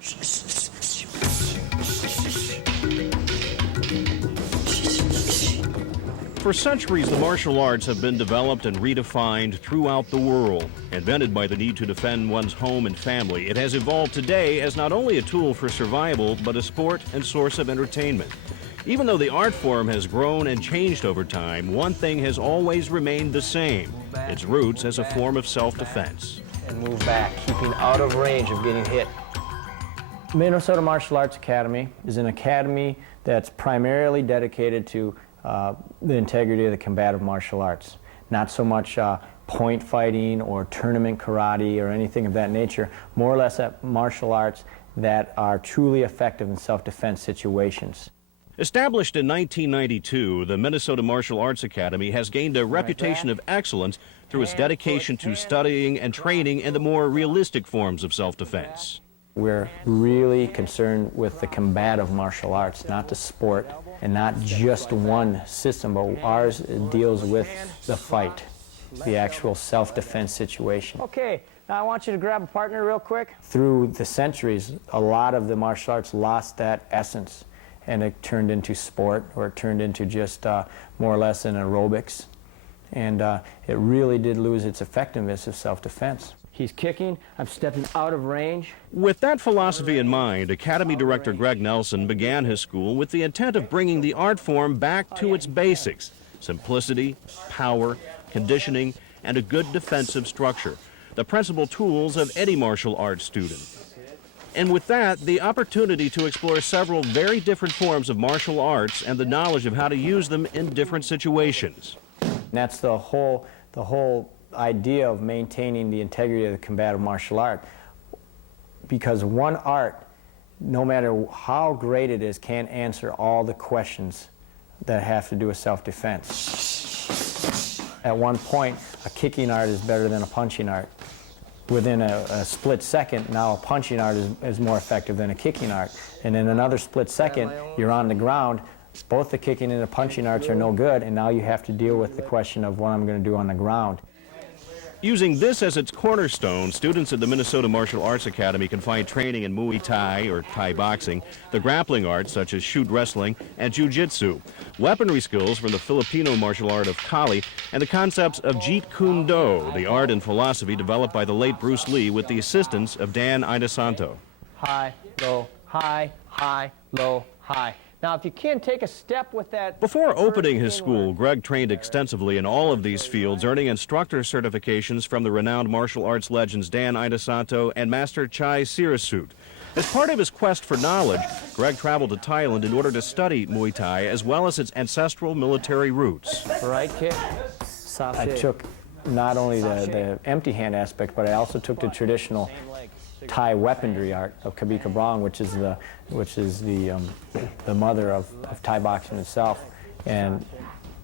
For centuries, the martial arts have been developed and redefined throughout the world. Invented by the need to defend one's home and family, it has evolved today as not only a tool for survival, but a sport and source of entertainment. Even though the art form has grown and changed over time, one thing has always remained the same: its roots as a form of self-defense. And move back, keeping out of range of getting hit. Minnesota Martial Arts Academy is an academy that's primarily dedicated to the integrity of the combative martial arts. Not so much point fighting or tournament karate or anything of that nature, more or less martial arts that are truly effective in self-defense situations. Established in 1992, the Minnesota Martial Arts Academy has gained a reputation of excellence through its dedication to studying and training in the more realistic forms of self-defense. We're really concerned with the combative martial arts, not the sport, and not just one system, but ours deals with the fight, the actual self-defense situation. Okay, now I want you to grab a partner real quick. Through the centuries, a lot of the martial arts lost that essence, and it turned into sport, or it turned into just more or less an aerobics. And it really did lose its effectiveness of self-defense. He's kicking, I'm stepping out of range. With that philosophy in mind, Academy Director Greg Nelson began his school with the intent of bringing the art form back to its basics: simplicity, power, conditioning, and a good defensive structure, the principal tools of any martial arts student. And with that, the opportunity to explore several very different forms of martial arts and the knowledge of how to use them in different situations. That's the whole idea of maintaining the integrity of the combative martial art, because one art, no matter how great it is, can't answer all the questions that have to do with self-defense. At one point, a kicking art is better than a punching art. Within a split second, now a punching art is more effective than a kicking art. And in another split second, you're on the ground. Both the kicking and the punching arts are no good, and now you have to deal with the question of what I'm going to do on the ground. Using this as its cornerstone, students at the Minnesota Martial Arts Academy can find training in Muay Thai or Thai boxing, the grappling arts such as shoot wrestling and Jiu-Jitsu, weaponry skills from the Filipino martial art of Kali, and the concepts of Jeet Kune Do, the art and philosophy developed by the late Bruce Lee with the assistance of Dan Inosanto. High, low, high, high, low, high. Now, if you can take a step with that... Before opening his school, Greg trained extensively in all of these fields, earning instructor certifications from the renowned martial arts legends Dan Inosanto and Master Chai Sirisut. As part of his quest for knowledge, Greg traveled to Thailand in order to study Muay Thai as well as its ancestral military roots. Right kick. I took not only the empty hand aspect, but I also took the traditional Thai weaponry art of Khabib Kabrang, which is the mother of Thai boxing itself, and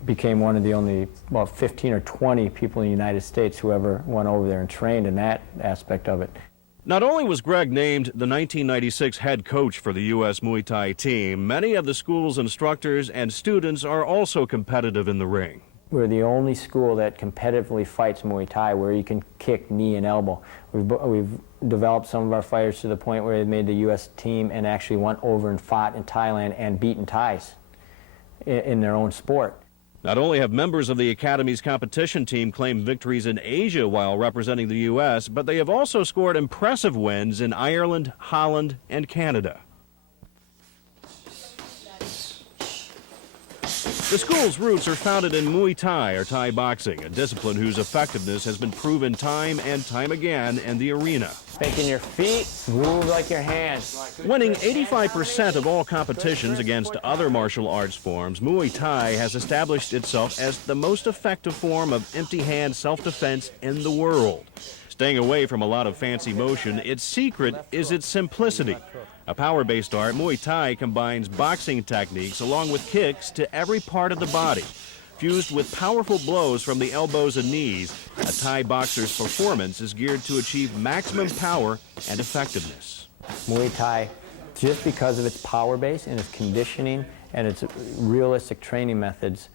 became one of the only, well, 15 or 20 people in the United States who ever went over there and trained in that aspect of it. Not only was Greg named the 1996 head coach for the U.S. Muay Thai team, many of the school's instructors and students are also competitive in the ring. We're the only school that competitively fights Muay Thai, where you can kick, knee, and elbow. We've developed some of our fighters to the point where they made the U.S. team and actually went over and fought in Thailand and beaten Thais in their own sport. Not only have members of the Academy's competition team claimed victories in Asia while representing the U.S., but they have also scored impressive wins in Ireland, Holland, and Canada. The school's roots are founded in Muay Thai, or Thai boxing, a discipline whose effectiveness has been proven time and time again in the arena. Thinking your feet, move like your hands. Winning 85% of all competitions against other martial arts forms, Muay Thai has established itself as the most effective form of empty-hand self-defense in the world. Staying away from a lot of fancy motion, its secret is its simplicity. A power-based art, Muay Thai combines boxing techniques along with kicks to every part of the body. Fused with powerful blows from the elbows and knees, a Thai boxer's performance is geared to achieve maximum power and effectiveness. Muay Thai, just because of its power base and its conditioning and its realistic training methods,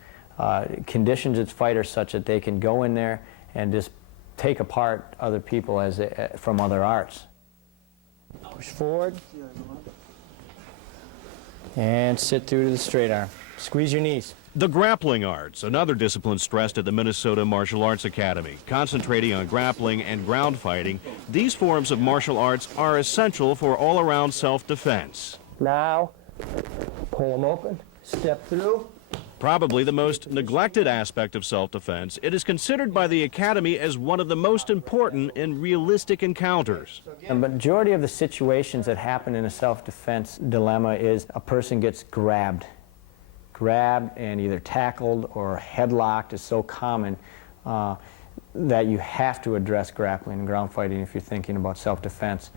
conditions its fighters such that they can go in there and just take apart other people from other arts. Push forward. And sit through to the straight arm. Squeeze your knees. The grappling arts, another discipline stressed at the Minnesota Martial Arts Academy. Concentrating on grappling and ground fighting, these forms of martial arts are essential for all-around self-defense. Now, pull them open, step through. Probably the most neglected aspect of self-defense, it is considered by the Academy as one of the most important in realistic encounters. The majority of the situations that happen in a self-defense dilemma is a person gets grabbed and either tackled or headlocked is so common that you have to address grappling and ground fighting if you're thinking about self-defense.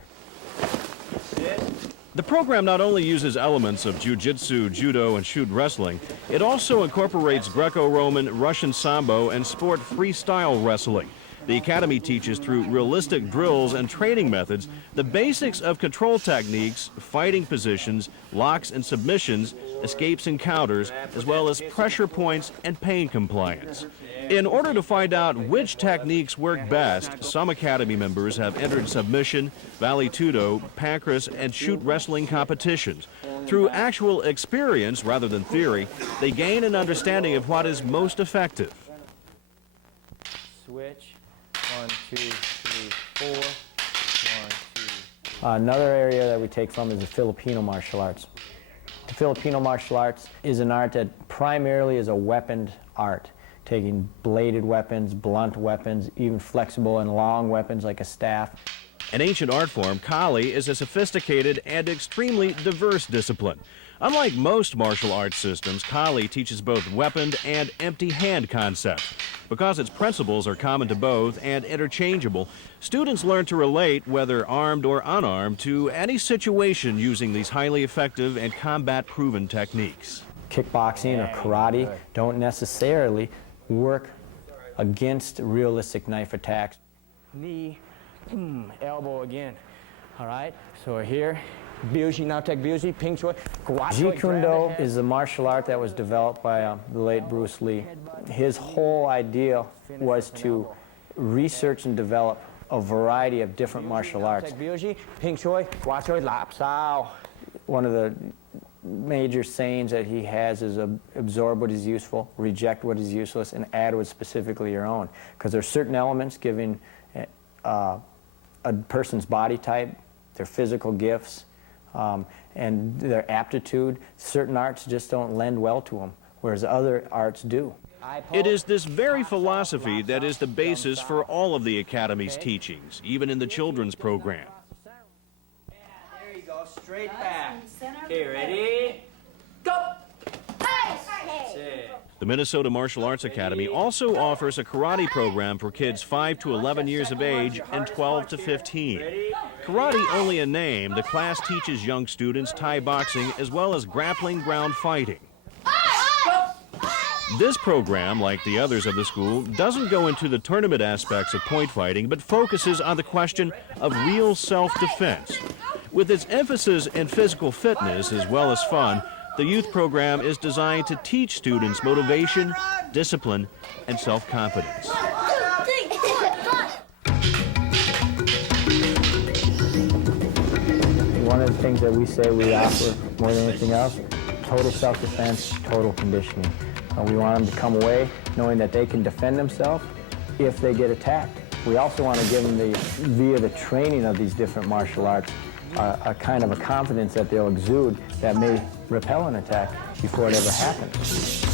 The program not only uses elements of jiu-jitsu, judo, and shoot wrestling, it also incorporates Greco-Roman, Russian Sambo, and sport freestyle wrestling. The Academy teaches through realistic drills and training methods the basics of control techniques, fighting positions, locks and submissions, escapes and counters, as well as pressure points and pain compliance. In order to find out which techniques work best, some Academy members have entered submission, vale tudo, pancras, and shoot wrestling competitions. Through actual experience rather than theory, they gain an understanding of what is most effective. Switch. 1, 2, 3, 4. 1, 2. Another area that we take from is the Filipino martial arts. The Filipino martial arts is an art that primarily is a weaponed art, taking bladed weapons, blunt weapons, even flexible and long weapons like a staff. An ancient art form, Kali is a sophisticated and extremely diverse discipline. Unlike most martial arts systems, Kali teaches both weaponed and empty hand concepts. Because its principles are common to both and interchangeable, students learn to relate, whether armed or unarmed, to any situation using these highly effective and combat-proven techniques. Kickboxing or karate don't necessarily work against realistic knife attacks. Knee, elbow again. All right, so we're here. Biuji, now take Biuji, Ping Choi, Jeet Kune Do is a martial art that was developed by the late Bruce Lee. His whole idea was to research and develop a variety of different martial arts. One of the major sayings that he has is absorb what is useful, reject what is useless, and add what's specifically your own. Because there are certain elements giving a person's body type, their physical gifts, and their aptitude. Certain arts just don't lend well to them, whereas other arts do. It is this very philosophy that is the basis for all of the Academy's teachings, even in the children's program. There you go, straight back. Okay, ready? Go! The Minnesota Martial Arts Academy also offers a karate program for kids 5 to 11 years of age and 12 to 15. Karate only a name, the class teaches young students Thai boxing as well as grappling ground fighting. This program, like the others of the school, doesn't go into the tournament aspects of point fighting, but focuses on the question of real self-defense. With its emphasis in physical fitness as well as fun, the youth program is designed to teach students motivation, discipline, and self-confidence. One of the things that we say we offer more than anything else, total self-defense, total conditioning. We want them to come away knowing that they can defend themselves if they get attacked. We also want to give them, via the training of these different martial arts, a kind of a confidence that they'll exude that may repel an attack before it ever happens.